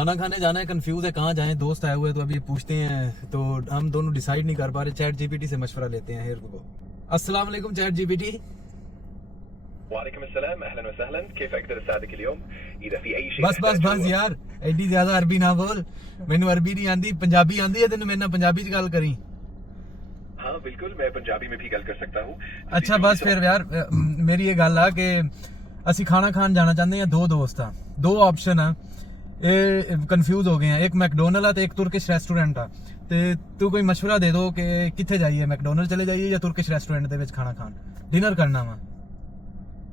खाना खाने जाना है, कंफ्यूज है कहाँ जाएं। दोस्त आए हुए तो अभी पूछते हैं, तो हम दोनों डिसाइड नहीं कर पा रहे। चैट जीपीटी से मशवरा लेते हैं। अस्सलाम वालेकुम चैट जीपीटी। वालेकुम अस्सलाम, अहलन व सहलन, कैफ अक़दर असादिक अल-यौम, इज़ा फी अई शै बस बस बस यार, एडी ज्यादा अरबी ना बोल। मैनू अरबी नहीं आंदी, पंजाबी आंदी है तेन। मेरे नाल पंजाबी च गल करी। हाँ बिल्कुल, मैं पंजाबी में भी गल कर सकता हूँ। अच्छा बस फिर यार, मेरी ये गल है कि ਅਸੀਂ ਖਾਣਾ ਖਾਣ ਜਾਣਾ ਚਾਹੁੰਦੇ ਹਾਂ। ਦੋ ਦੋਸਤ ਆ, ਦੋ ਆਪਸ਼ਨ ਆ। ਇਹ ਕਨਫਿਊਜ਼ ਹੋ ਗਏ ਆ। ਇੱਕ ਮੈਕਡੋਨਲਡ ਆ ਤੇ ਇੱਕ ਤੁਰਕਿਸ਼ ਰੈਸਟੋਰੈਂਟ ਆ। ਤੇ ਤੂੰ ਕੋਈ ਮਸ਼ਵਰਾ ਦੇ ਦੋ ਕਿ ਕਿੱਥੇ ਜਾਈਏ, ਮੈਕਡੋਨਲਡ ਚਲੇ जाइए या तुर्किश रेस्टोरेंट ਦੇ ਵਿੱਚ ਖਾਣਾ ਖਾਣ, डिनर करना वा।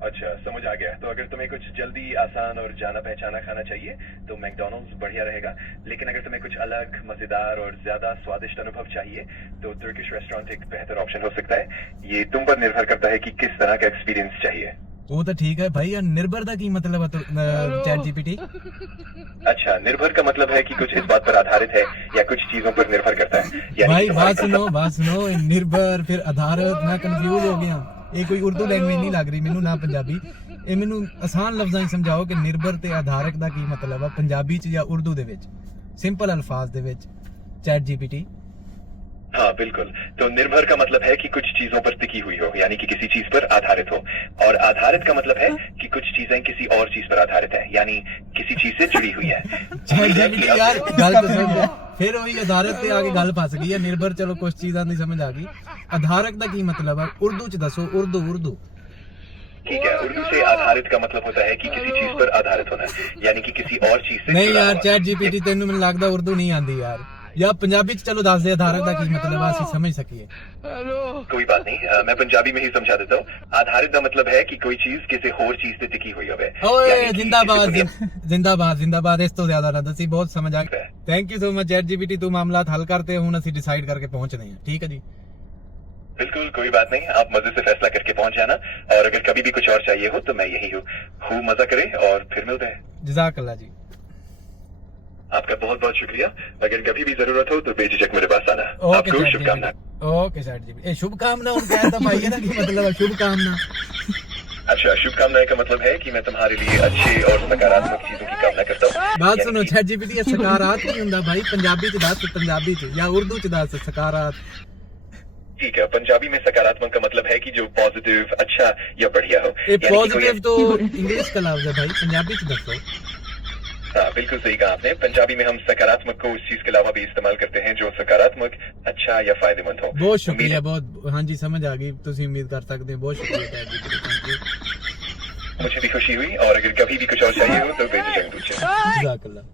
अच्छा समझ आ गया। तो अगर तुम्हें कुछ जल्दी आसान और जाना पहचाना खाना चाहिए तो मैकडॉनल्ड्स बढ़िया रहेगा, लेकिन अगर तुम्हें कुछ अलग मजेदार और ज्यादा स्वादिष्ट अनुभव चाहिए तो तुर्किश रेस्टोरेंट एक बेहतर ऑप्शन हो सकता है। ये तुम पर निर्भर करता है कि किस तरह का एक्सपीरियंस चाहिए। वो तो ठीक है भाई, निर्भर का की मतलब है चैट जीपीटी? अच्छा, निर्भर का मतलब है कि कुछ इस बात पर आधारित है या कुछ चीजों पर निर्भर करता है। भाई बात सुनो, निर्भर फिर आधारित, मैं कंफ्यूज हो गया। ये कोई उर्दू लैंग्वेज नहीं लग रही मैनू ना पंजाबी। ये मैनू आसान लफ्जां च समझाओ कि निर्भर ते आधारित का की मतलब है पंजाबी च या उर्दू दे विच, सिंपल अल्फाज दे विच चैट जीपीटी। हाँ बिल्कुल, तो निर्भर का मतलब है कि कुछ चीजों पर टिकी हुई हो, यानी कि किसी चीज पर आधारित हो। और आधारित का मतलब है कि कुछ चीजें किसी और चीज पर आधारित है, यानी किसी चीज से जुड़ी हुई है। यार गल तो समझ, फिर वही आधारित पे आगे गल फस गई है। निर्भर चलो कुछ चीज़ां दी समझ आ गई, आधारित का की मतलब है उर्दू च दसो। उर्दू ठीक है, उर्दू से आधारित का मतलब होता है कि किसी चीज पर आधारित होना, यानी कि किसी और चीज से नहीं जुड़ा यार होना। चैट जीपीटी तेन मैंने लगता उर्दू नहीं आती यार, या पंजाबी च चलो दस दे आधारित का की मतलब है, असं समझ सकिए। कोई बात नहीं, मैं पंजाबी में ही समझा देता हूँ। आधारित का मतलब है कि कोई चीज किसी और चीज से टिकी हुई होवे। ओए जिंदाबाद जिंदाबाद जिंदाबाद, इस तो ज्यादा ना दसी, बहुत समझ आ गया। Thank you so much chat GPT, तू मामला हल करते हुन असं डिसाइड करके पहुंचते हैं। ठीक है जी, बिल्कुल कोई बात नहीं, आप मजे से फैसला करके पहुंच जाना। और अगर कभी भी कुछ और चाहिए हो तो मैं यही हूँ। खूब मजा करें और फिर मिलते हैं। जज़ाकल्लाह जी। आपका बहुत बहुत शुक्रिया। अगर कभी भी जरूरत हो तो बेझिझक मेरे पास आना। आपको शुभकामना। ओके सैट जी, शुभकामना उन कहता भाई है ना, कि मतलब है शुभकामना। अच्छा, शुभकामनाएं का मतलब है कि मैं तुम्हारे लिए अच्छे और सकारात्मक चीजों की कामना करता हूँ। बात सुनो चैट जीपीटी, सकारात नहीं हुंदा भाई, पंजाबी च दस, पंजाबी च या उर्दू च दस सकारात। ठीक है, पंजाबी में सकारात्मक का मतलब है कि जो पॉजिटिव, अच्छा या बढ़िया हो। पॉजिटिव तो इंग्लिश का लफ्ज है भाई, पंजाबी च दसो। हाँ बिल्कुल सही कहा आपने। पंजाबी में हम सकारात्मक को उस चीज के अलावा भी इस्तेमाल करते हैं जो सकारात्मक, अच्छा या फायदेमंद हो। बहुत शुक्रिया, बहुत, हाँ जी समझ आ गई, तुम उम्मीद कर सकते हैं। बहुत शुक्रिया, मुझे भी खुशी हुई। और अगर कभी भी कुछ और चाहिए हो तो बेझिझक पूछें। जज़ाकल्लाह।